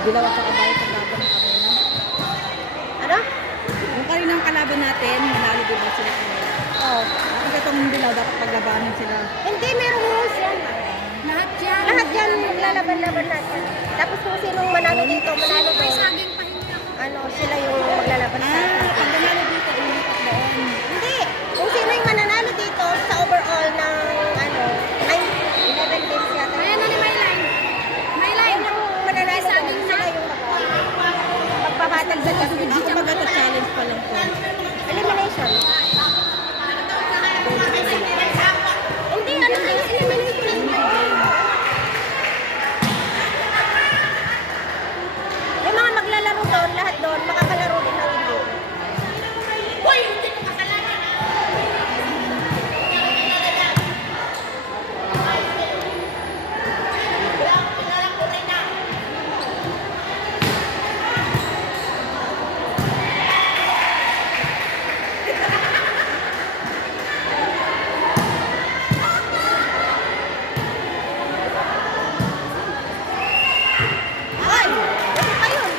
Dilaw at saka bayot ang laban ng kanina. Ano? Yung kaninang kalaban natin, manalo din ba sila kanina? Oh. Kapag itong dilaw, dapat paglabanan sila. Hindi, merong rules yan. Lahat yan. Lahat yan maglalaban-laban natin. Tapos kung sinong manalo dito, manalo May doon. saging pa hindi ako. Ano, sila yung maglalaban sa atin. Pag nanalo dito, ilipat doon. Hindi. Kung sino yung mananalo dito sa overall ng ano, 11 games yata. Ayan na ni Mayline. Mayline. Yung mananalo doon, saging sila na. yung magpabatag sa gabi. Kumbaga ito challenge pa lang po. Elimination. Hindi, ano kayo elimination? Yung mga maglalaro doon, lahat doon, makakalaro din ng hindi. Ay! Ano pa yun?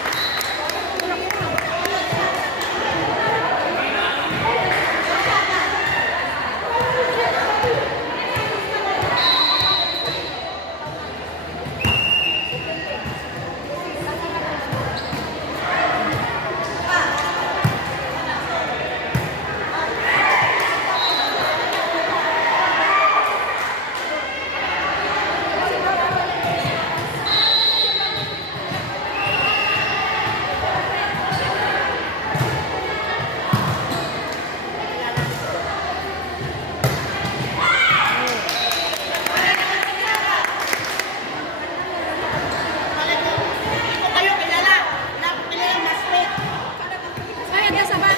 Bayad na saba.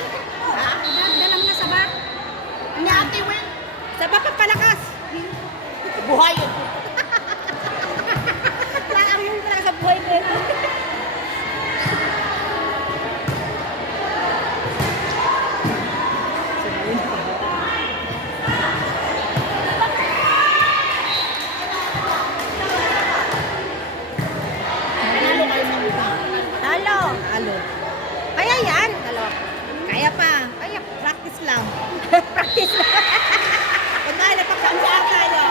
Dalam na saba. Sa bakit palakas? Buhay! Laang yung talaga sa buhay ko ito. Talo! Alo. Kaya yan! Talo. Kaya pa. Kaya, Practice lang. practice na. Pag tayo napagkamsaan tayo.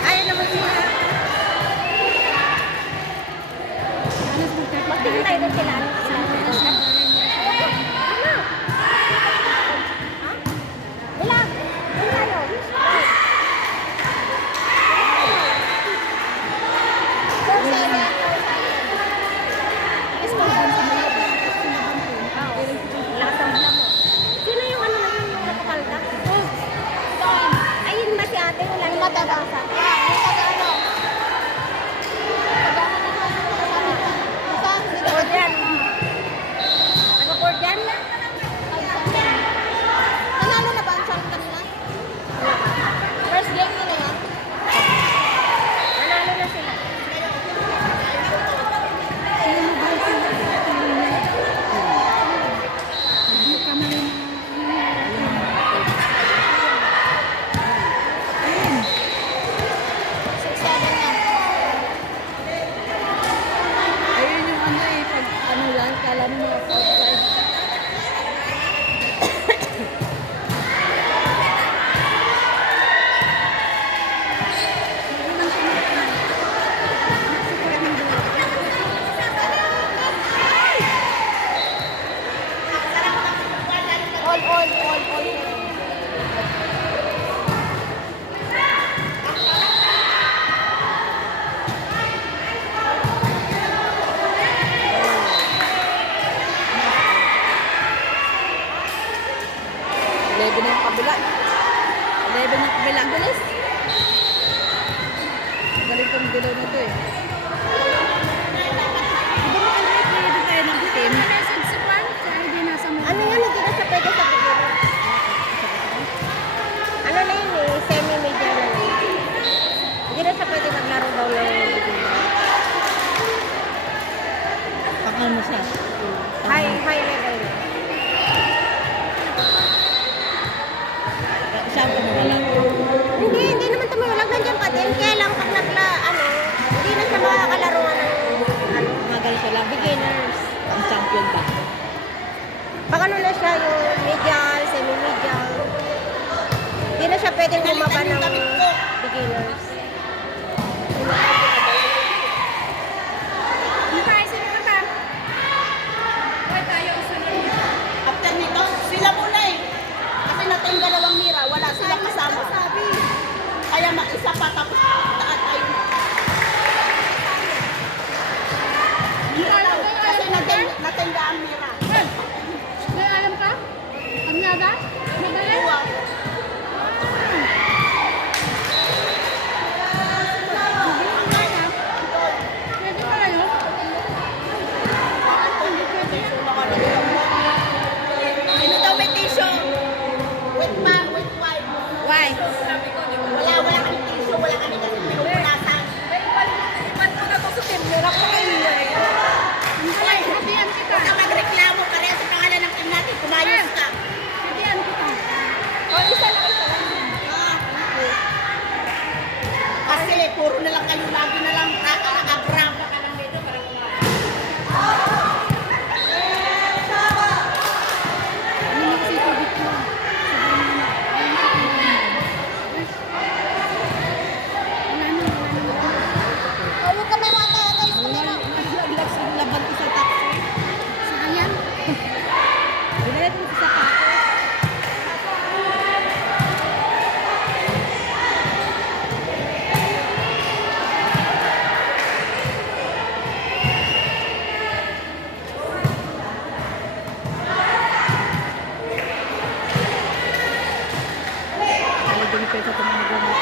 Ayaw naman sila. Maghintay na sila. Ano? Ha? Ilan? Ilan tayo? Sino yung ano na yun, yung napakalta? Ayun ba si ate, wala yung matabasa. Cordian. Taga-Cordian? Nanalo na ba ang siyang kanina? First game nila yan? Nanalo na sila. Ayun yung ano eh. Pag ano lang, kala mo mga outside. All. 11 yung kabila. 11 yung kabila. Bilis. Galing kong dilaw na to eh. Di ba makalimutan tayo ng team? Message si Juan. Sa ID nasa mo. Ano yan, hindi na siya pwede sa bigyan. Ano na yun eh, semi-major na yun. Hindi na siya pwede maglaro daw ng bigyan. Pang ano siya? High level na. Siya ang wala. Hindi naman tumawala. siya pwedeng bumaba ng beginners. Hindi tayo sinunod ah. Hoy, tayo sunod niya. After nito, sila muna eh. Kasi natin dalawang mira, wala silang kasama. Kaya isa pa tapos taat tayo na. Kasi natinda ang mira. May alam ka? Amyada? Mabalik? Wow. Pwede ba kayo? Sino daw may tissue? With wipe. Why? Wala kami tissue, wala kami kasi pinupunasan. Ipan mo na to sa timlera ko kayo. Hindi, sabihan kita. Huwag ka magreklamo, pareha sa pangalan ng team natin, kumayos ka. Sabihan kita. Isa lang. Kasi puro na lang kayo, lagi na lang nakakabram. Ano kasi tubig ko? Huwag ka may mga guys. Naglag sa laban ko sa taxi. Saan yan? Binayad mo sa taxi. Ay, hindi pwede ito mga gamit.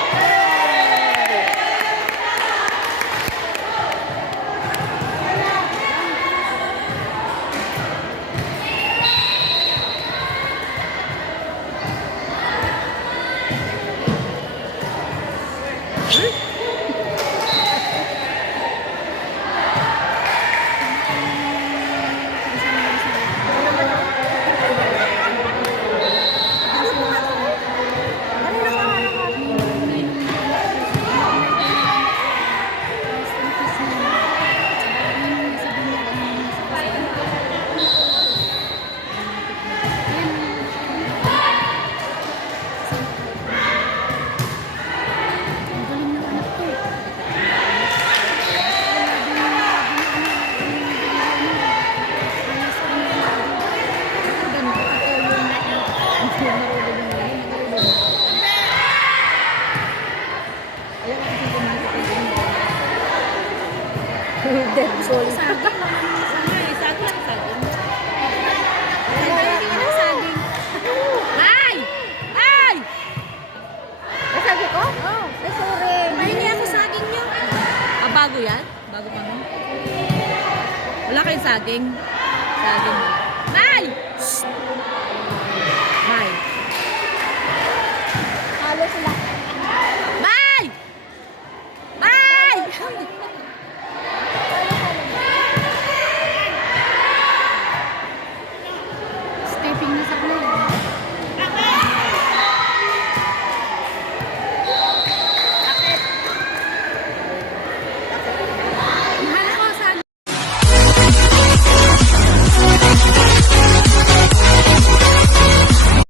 Dead soul. Saging. Saging lang saging. Hindi ka ng saging. Ay! Ay! Nasabi ko? Oo. Ay, sorry. Mahingi ako saging niyo. Ah, bago yan? Bago pa nun? Wala kayong saging? Saging. Nay! Shh! Nay. Halos sila. Nay! Nay!